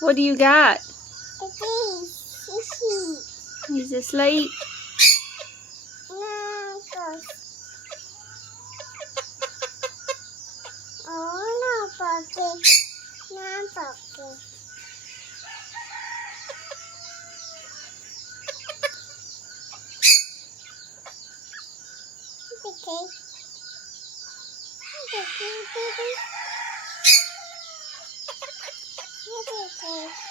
What do you got? It's He's asleep. no, oh, no, Poppy. No, Poppy. Okay. Okay, baby. Okay.